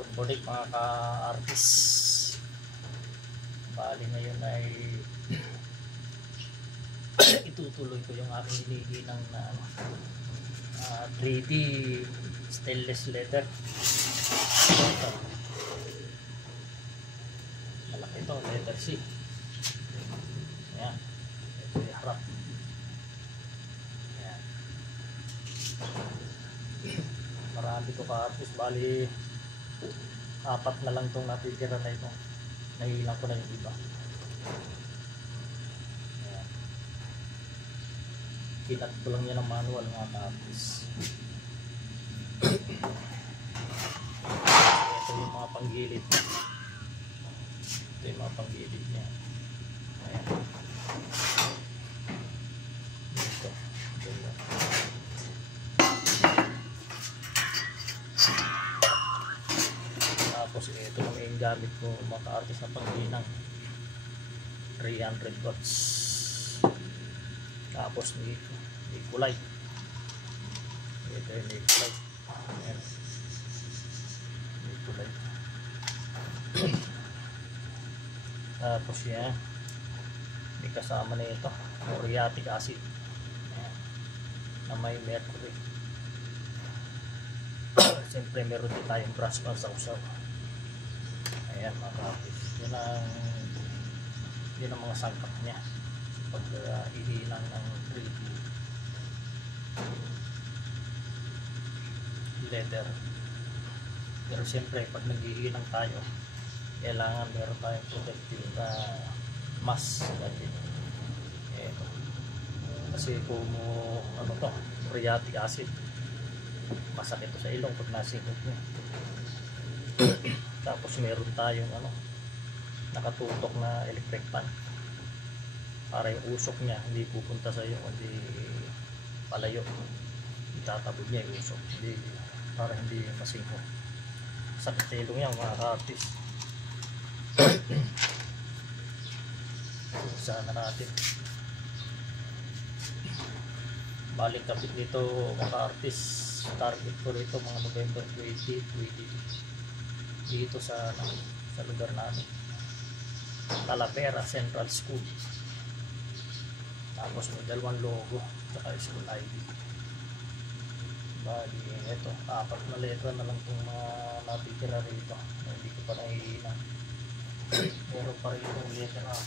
Good morning mga ka-artist. Bali ngayon ay itutuloy ko yung aking hinihinang na 3D stainless leather. Ito. Malaki ito, letter C. Ayan. Ito yung harap. Ayan. Marami ko ka-artist. Bali 4 na lang itong natitira na ito. Nahilang ko na yung iba. Ayan. Kinat ko lang yan ng manual mga ka-artist. Ito yung mga panggilid. Ito yung mga panggilid niya. Ayan. Ito. Tapos ito lang yung gamit ko mga ka-artist na panghinang. 300 watts. Tapos dito Nicolite. Ito yung Nicolite. Ayan. Nicolite. Tapos yan, may kasama na ito muriatic acid. Ayan. Na may mercury. Siyempre meron din tayong brush pan sa usaw. Ayan mga ka-artist, yun ang mga sangkap niya pag ihinang ng 3D leather. Pero siyempre pag naghihinang tayo, kailangan meron tayong protective mask. Ito. Kasi kung ano to, muriatic acid, masakit ito sa ilong pag nasingot nyo. Tapos meron tayong nakatutok na electric fan para yung usok niya hindi pupunta sa iyo, hindi palayo, itatabog niya yung usok, hindi, para hindi masingkot. Sakit sa ilong yan mga ka-artist. Sana natin balik kapit dito mga ka-artist. Target ko rito mga November 2020 dito sa lugar namin, Talavera Central School. Tapos may 2 logo saka school ID. Bali ito, 4 na letra na lang itong mga natitira rito na hindi ko pa nahihina. Meron pa rin itong letter A.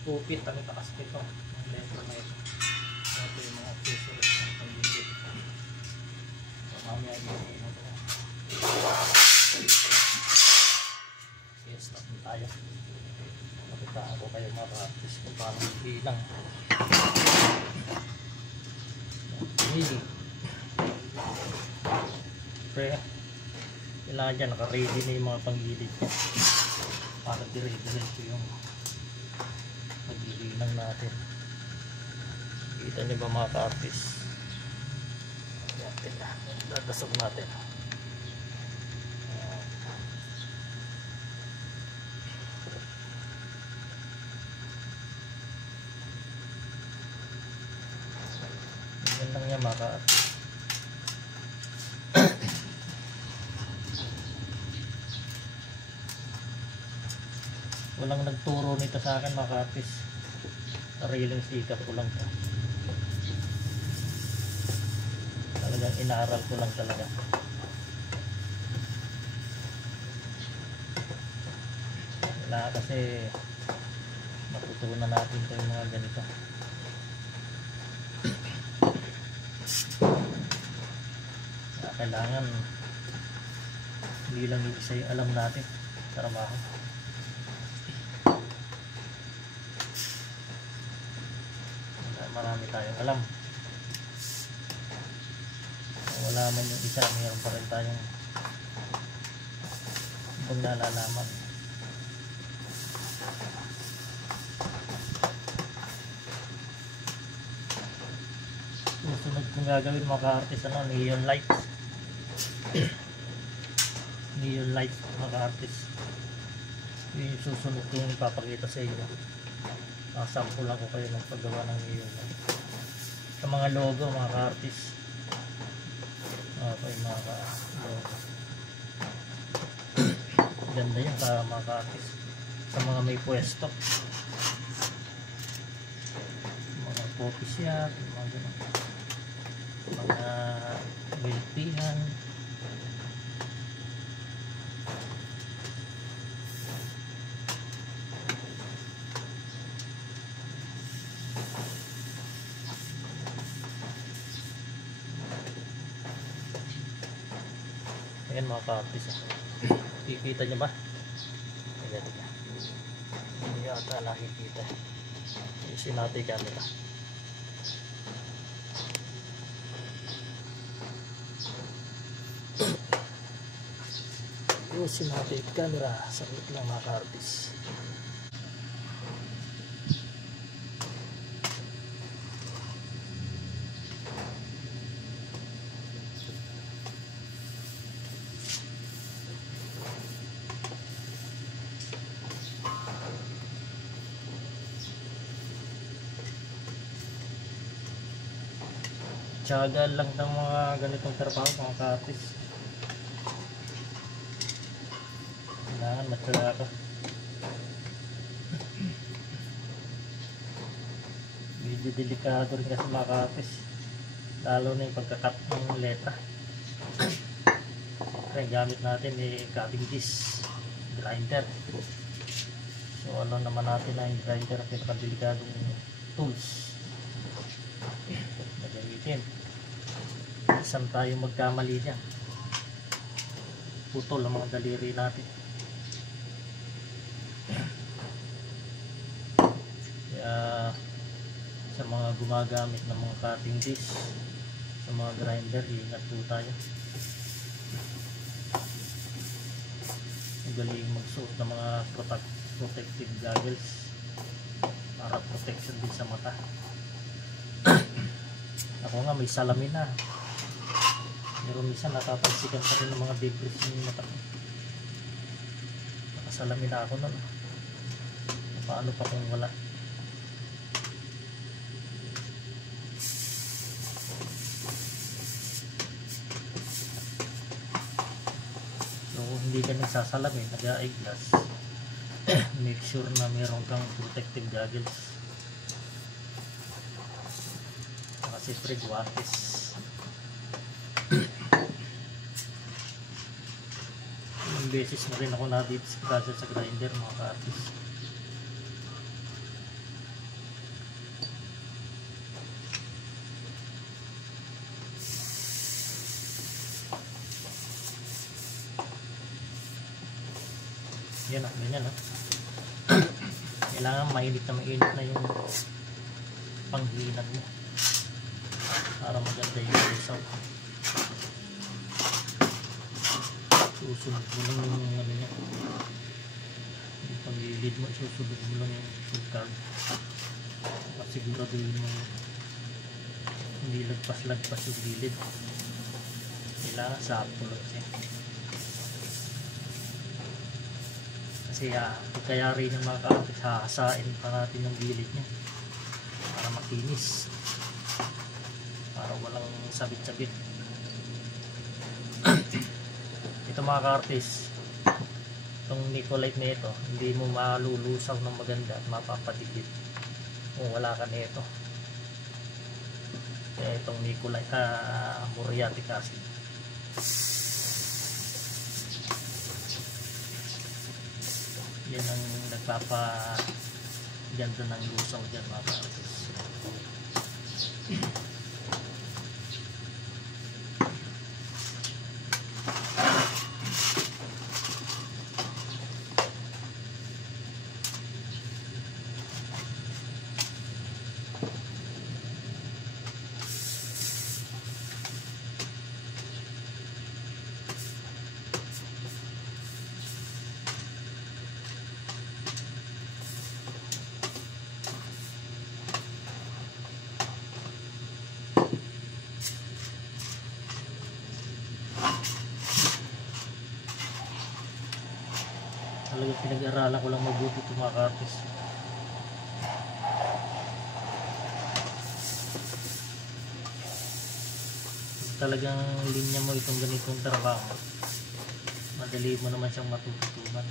Kupit ang itakas nito ang letter na ito. Ito yung mga accessories ng panggilid. So mamaya i-ino ito. Sige, stop na tayo. Makitaan ko kayo mga practice kung paano bilang hindi. Pre, kailangan dyan naka-ready na yung mga panggilid para dire-diretso yung paghihinang natin. Kita niyo ba mga ka-artist? Dadasog natin. Yan lang yan mga ka-artist. Walang nagturo nito sa akin mga ka-artist. Sariling sikap ko lang to. Talagang inaaral ko lang talaga. Wala kasi matutunan natin ito yung mga ganito. Kailangan hindi lang isa yung alam natin sa trabaho. Marami tayong alam. Kung wala man yung isa, mayroon pa rin tayong ibang nalalaman. kong gagawin mga ka-artist, ano, neon lights. Neon lights mga ka-artist. Yun yung susunod kong ipapakita sa inyo. Sample lang ko kayo ng paggawa ng neon lights. Sa mga logo mga ka-artist. Okay mga ka-logo. Ganda yun para mga ka-artist. Sa mga may pwesto. Mga coffee shop, mga gano'n. Mga milpihan. Ayan mga ka-artist. Kikita nyo ba? Ayan. Hindi yata nakikita. Isin natin yung camera. Isin natin yung camera. Saglit lang mga ka-artist. Tiyaga lang ng mga ganitong trabaho mga ka-artist. Kailangan matyaga ka. Medyo delikado rin kasi mga ka-artist. Lalo na yung pagkakat ng letra. Kaya gamit natin cutting disc, grinder. So ano naman natin na yung grinder, pinakadelikadong tools na gamitin. Isang tayo magkamali dyan, putol ang mga daliri natin. Kaya sa mga gumagamit ng mga cutting disc, sa mga grinder, ingat po tayo. Magaling magsuot ng mga protective goggles para protection din sa mata. Ako nga may salamin na, pero minsan natatalsikan pa rin ng mga debris yung mata ko. Nakasalamin na ako nun. Paano pa kung wala? So hindi ka nagsasalamin, nag-eyeglass, make sure na meron kang protective goggles. Kasi pre-guantes. Ilang beses na rin ako na-disgrasya sa grinder mga ka-artist. Yan o, ganyan o. Kailangan mainit na yung panghinan mo para maganda yung isaw. Susunod mo lang yung ano niya, yung panggilid mo, susunod mo lang yung food card at siguraduhin mo hindi lagpas-lagpas yung gilid. Kailangan sakto lang siya kasi kaya rin yung mga ka-artist, hahasain pa natin yung gilid niya para makinis, para walang sabit-sabit. Ito mga ka-artist, itong Nicolite na ito, hindi mo malulusaw ng maganda at mapapadikit kung wala ka nito. Kaya itong Nicolite, muriatic acid. Yan ang nagpapaganda ng lusaw dyan mga ka-artist. talaga pinag-aralan ko lang mabuti ito mga ka-artist. Talagang linya mo itong ganitong trabaho, madali mo naman siyang matututunan.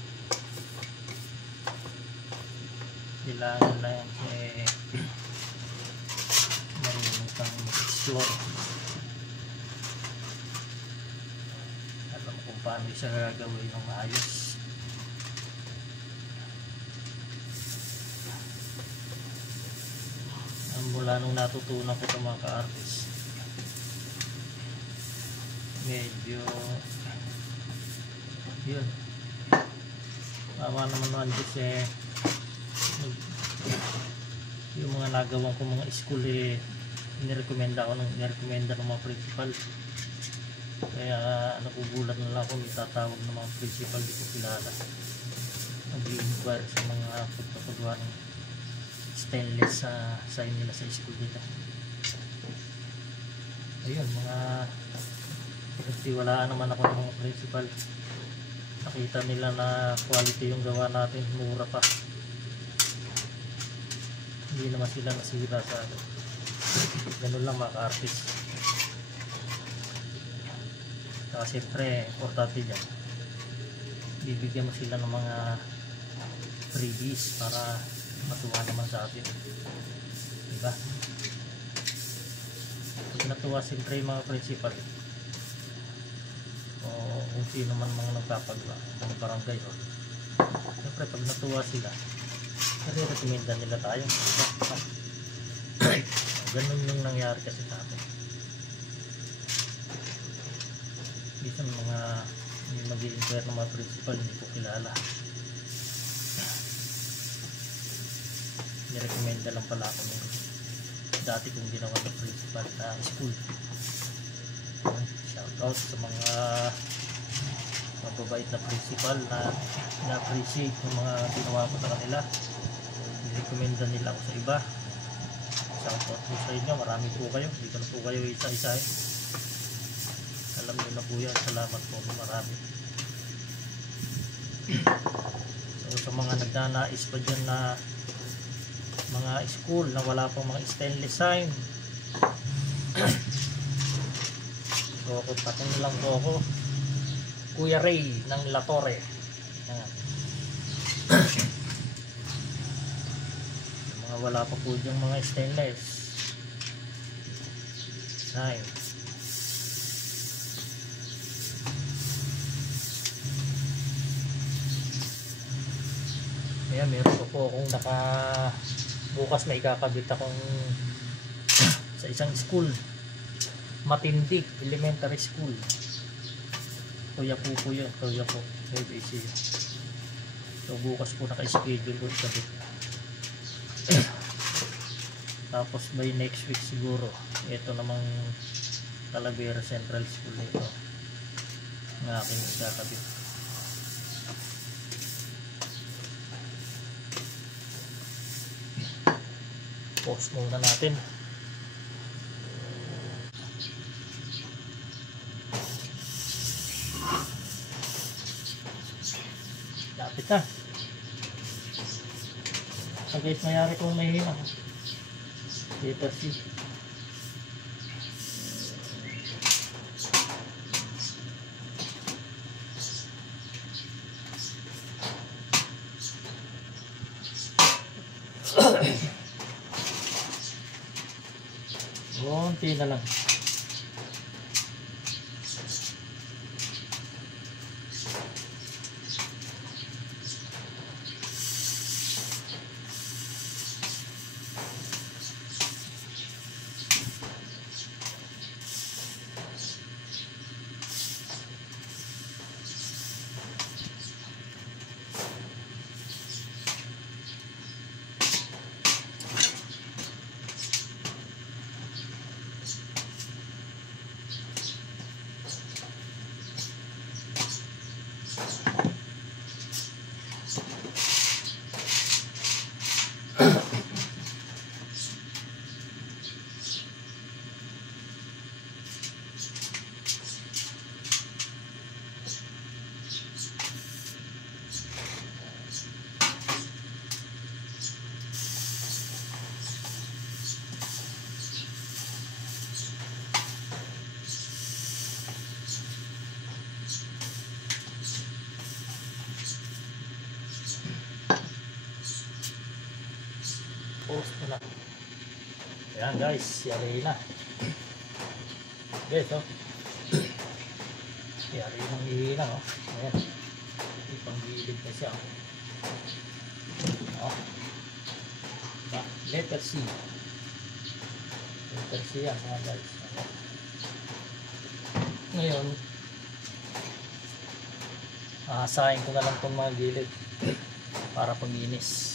Kailangan na yan marunong kang mag-explore, alam mo kung paano siya gagawin ng maayos. Mula nung natutunan ko ito mga ka-artist, medyo yun, tama naman naman kasi yung mga nagawang ko mga school nirekomenda ng mga principal. Kaya nagugulat na lang ako, may tatawag ng mga principal di ko kilala, nag-i-inquire sa mga pagpapagawa ng stainless sa sign nila sa school nila. Ayun, mga pinagtiwalaan naman ako ng mga principal. Nakita nila na quality yung gawa natin, mura pa, hindi naman sila nasira sa akin. Ganun lang mga ka-artist. Saka siyempre importante dyan, bibigyan mo sila ng mga freebies para matuwa naman sa atin, diba? Pag natuwa siyempre yung mga principal o kung sino man mga nagpapagawa ng barangay hall, siyempre pag natuwa sila, nare-recommenda nila tayo, diba? Ganun yung nangyari kasi sa atin. Dito mga mag-i-inquire ng mga principal, hindi ko kilala, nirekomenda lang pala ako ng dati kong ginawa ng principal na school. Shout out sa mga mababait na principal na na-appreciate yung mga ginawa ko sa kanila, nirekomenda nila ako sa iba. Shout out po sa inyo, marami po kayo, hindi ko na po kayo isa-isahin, alam nyo na po yan. Salamat po, marami. So sa mga nagnanais pa dyan na mga school na wala pang mga stainless sign, so kontakin lang po ako, Kuya Ray ng La Torre. Mga wala pa po dyan mga stainless sign, kaya meron po akong bukas may kakabit akong sa isang school, Matindig Elementary School. Kuya po yun, kuya po, ABC. So bukas po naka-schedule ko ikabit. Tapos by next week siguro, ito namang Talavera Central School, ito ng aking ikakabit. Post muna natin. Lapit na. So guys, mayari kong mahina. Dito si konti na lang. post mo na. Ayan guys, yari na. Guys, oh. Yari nang hihina, oh. Ayan. Ipang-gilid na siya, oh. Oh. Letter C. Letter C yan, mga guys. Ayan. Ngayon, asahin ko na lang itong mga gilid para panginis.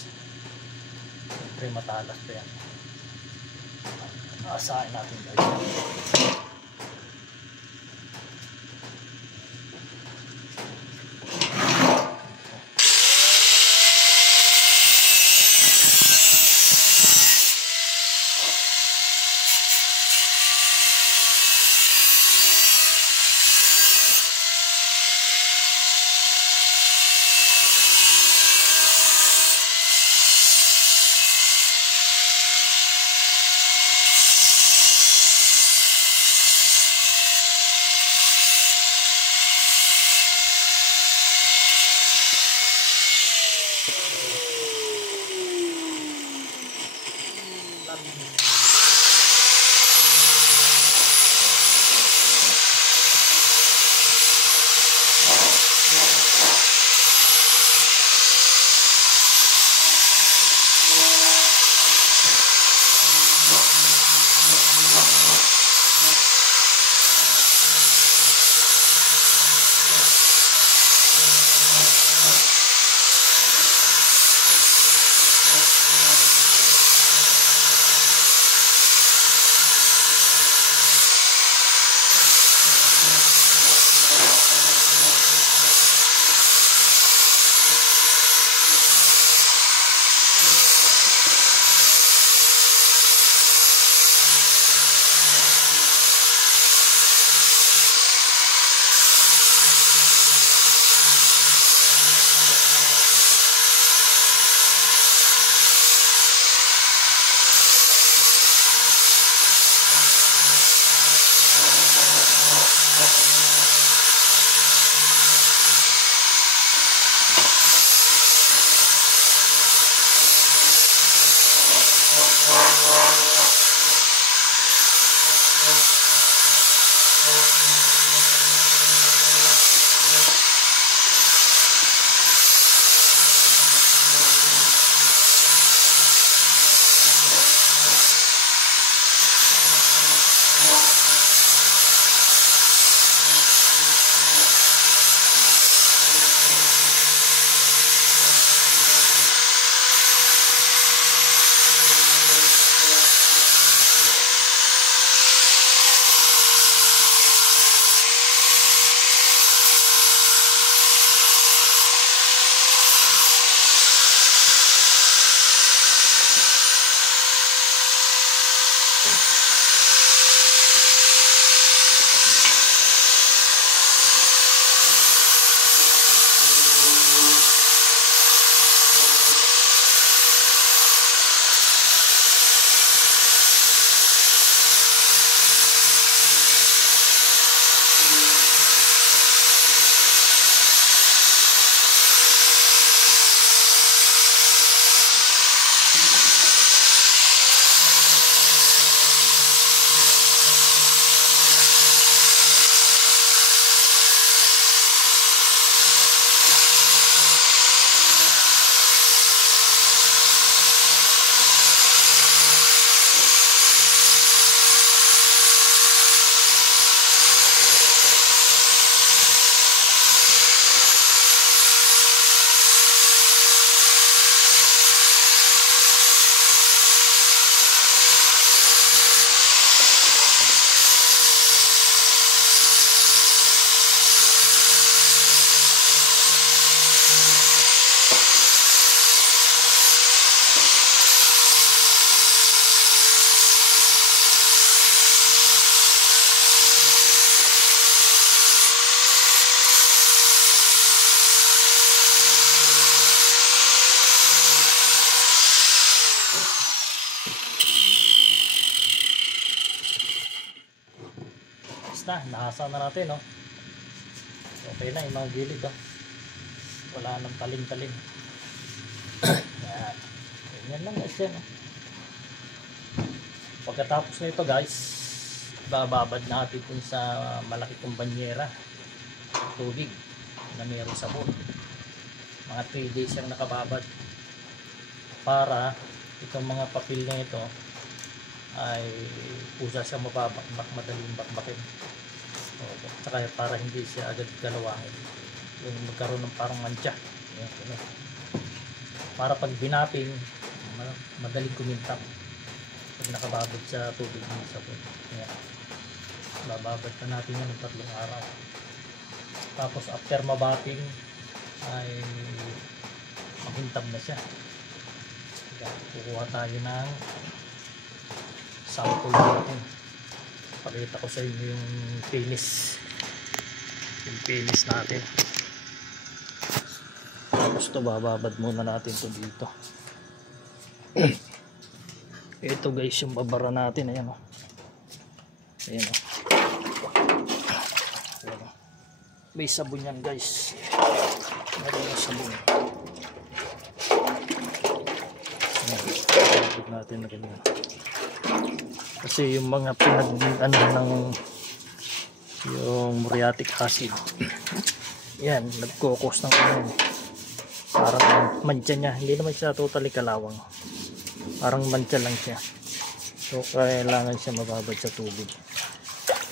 Siyempre matalas pa yan. Asahin natin guys. na, nahasa na natin, no? Okay na yung mga gilid, oh. Wala nang talim-talim. Yan. Ganyan lang guys yan, oh. Pagkatapos nito guys, bababad natin dun sa malaki kong banyera tubig na mayroong sabon. Mga 3 days ang nakababad para itong mga papel na ito ay pusa siya mababakbak, madaling bakbakin. Okay. Saka para hindi siya agad galawangin, yung magkaroon ng parang mancha. Ayan. Para pag binaping madaling kumintap pag nakababad sa tubig ng sabon. Ayan. Bababad pa natin yan ng 3 araw. Tapos after mabaping ay makintab na siya. Kukuha tayo ng sample natin. Pakita ko sa inyo yung finish. Yung finish natin. Tapos ito bababad muna natin ito dito. Ito guys yung babara natin. Ayan o. Ayan o. May sabon yan guys. Meron yung sabon. Ayan. Natin na ganyan. Kasi yung mga pinag-ano ng yung muriatic acid. Yan, nagkukos ng ano. Parang mancha niya. Hindi naman siya totally kalawang. Parang mancha lang siya. So kailangan siya mababad sa tubig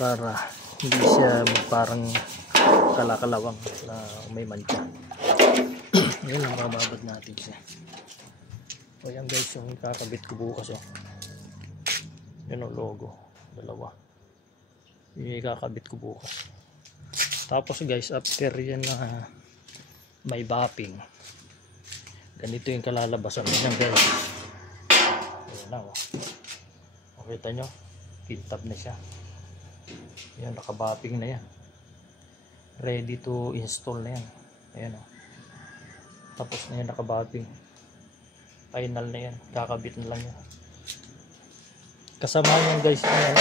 para hindi siya parang kalakalawang na may mancha. Yan ang mababad natin siya. O yan guys, yung kakabit ko bukas oh. Yan ang logo, dalawa. Yung kakabit ko bukas. Tapos guys, after yan na may bapping, ganito yung kalalabasan yan guys. Ayan na oh. Makita nyo, kintab na siya. Yan, nakabapping na yan. Ready to install na yan. Ayan oh. Tapos na yan, nakabapping. Final na yan, kakabit na lang yan. Kasama yan guys yan,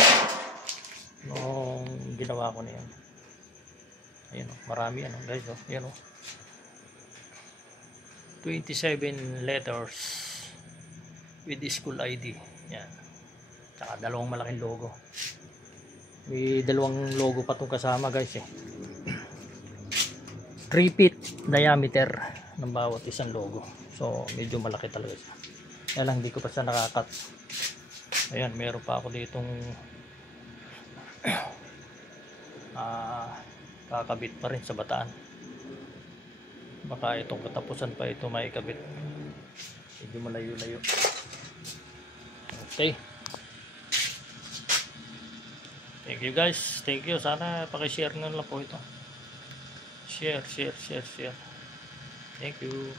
nung ginawa ko na yan. Ayan o, marami yan guys o. Ayan o, 27 letters with school ID. Yan. Tsaka dalawang malaking logo. May dalawang logo pa itong kasama guys eh. 3 feet diameter ng bawat isang logo. So medyo malaki talaga siya. Kaya lang hindi ko pa siya nakakat. Ayan, meron pa ako ditong kakabit pa rin sa bataan. Baka itong katapusan pa ito maikabit. Medyo malayo-layo. Okay. Thank you guys. Thank you. Sana pakishare nyo lang po ito. Share. Thank you.